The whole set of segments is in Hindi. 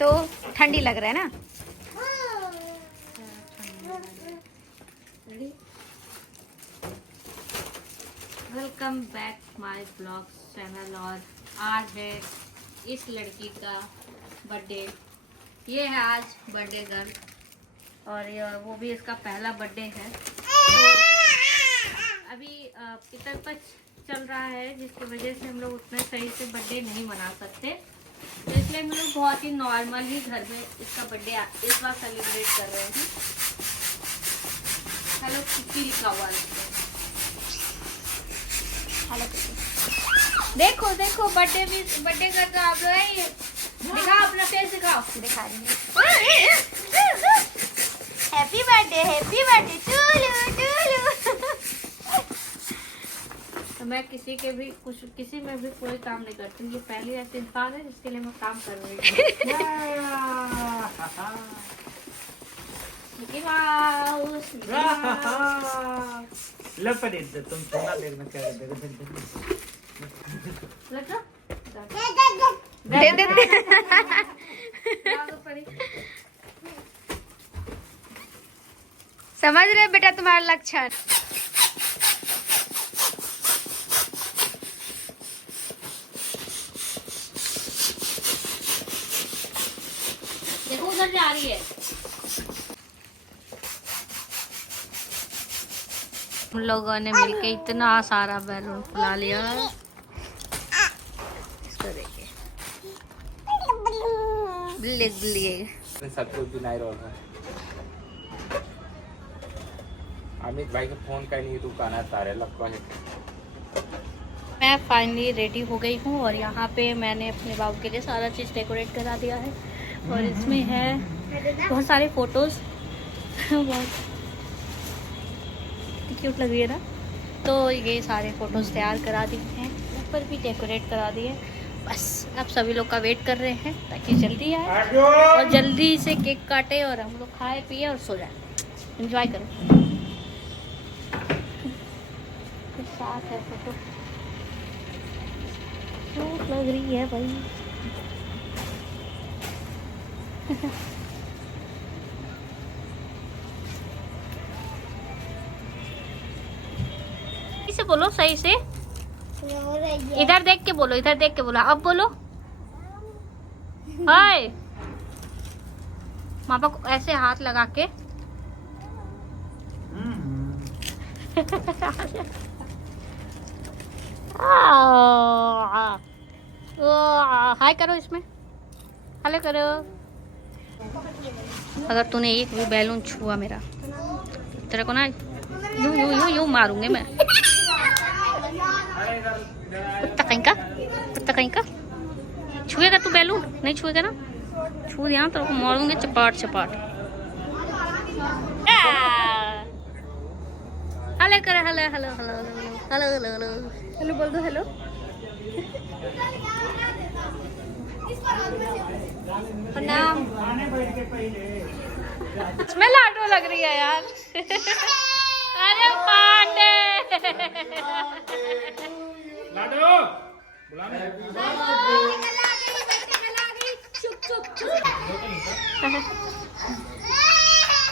तो ठंडी लग रहा है ना। Welcome back my blog channel. और आज है इस लड़की का बर्थडे। ये है आज बर्थडे गर्ल और वो भी इसका पहला बर्थडे है। तो अभी पितरपक्ष चल रहा है जिसकी वजह से हम लोग उतना सही से बर्थडे नहीं मना सकते, तो इसलिए हम लोग बहुत ही नॉर्मल ही घर में इसका बर्थडे इस बार सेलिब्रेट कर रहे हैं। हेलो किट्टी लिखा हुआ है। देखो देखो बर्थडे कर रहा आप लोग। दिखाओ अपना फेस दिखाओ। दिखा रही हूँ। Happy birthday Tulu. तो मैं किसी में भी कोई काम नहीं करती हूँ। ये पहली ऐसे इंसान है जिसके लिए मैं काम कर रही हूँ। मिकी माउस तुम सोना देखना क्या समझ रहे बेटा तुम्हारा लक्षण। देखो उधर जा रही है। हम लोगों ने मिलके इतना सारा बैलून फुला लिया। इसको देखिए सब कुछ भी नहीं रहा है। अमित भाई का फोन का नहीं, तू कहना तारे लगता है। मैं फाइनली रेडी हो गई हूँ और यहाँ पे मैंने अपने बाबू के लिए सारा चीज़ डेकोरेट करा दिया है और इसमें है बहुत सारे फोटोज। बहुत क्यूट लग रही है ना। तो ये सारे फोटोज तैयार करा दिए हैं, ऊपर भी डेकोरेट करा दिए। बस अब सभी लोग का वेट कर रहे हैं ताकि जल्दी आए और जल्दी से केक काटे और हम लोग खाए पिए और सो जाए। एंजॉय करो। साथ है फोटो, क्यूट लग रही है भाई। इसे बोलो सही से। इधर देख के बोलो, इधर देख के बोलो। अब बोलो हाय। माँ बाप को ऐसे हाथ लगा के हाय करो, इसमें हेलो करो। अगर तूने एक भी बैलून छुआ मेरा, तेरे को ना यूं यूं यूं यूं मारूंगे मैं। कुत्ता कहीं का छुएगा तू बैलून? नहीं छुएगा ना? छू दिया तो मारूंगे चपाट चपाट। हेलो करो, hello hello hello hello hello hello hello बोल दो हेलो। प्रणाम। इसमें लाडो लग रही है यार। अरे पांडे लाडो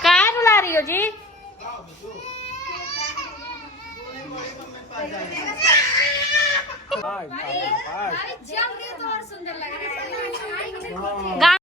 कहाँ रुला रही हो जी? हाय और सुंदर लग रहा है।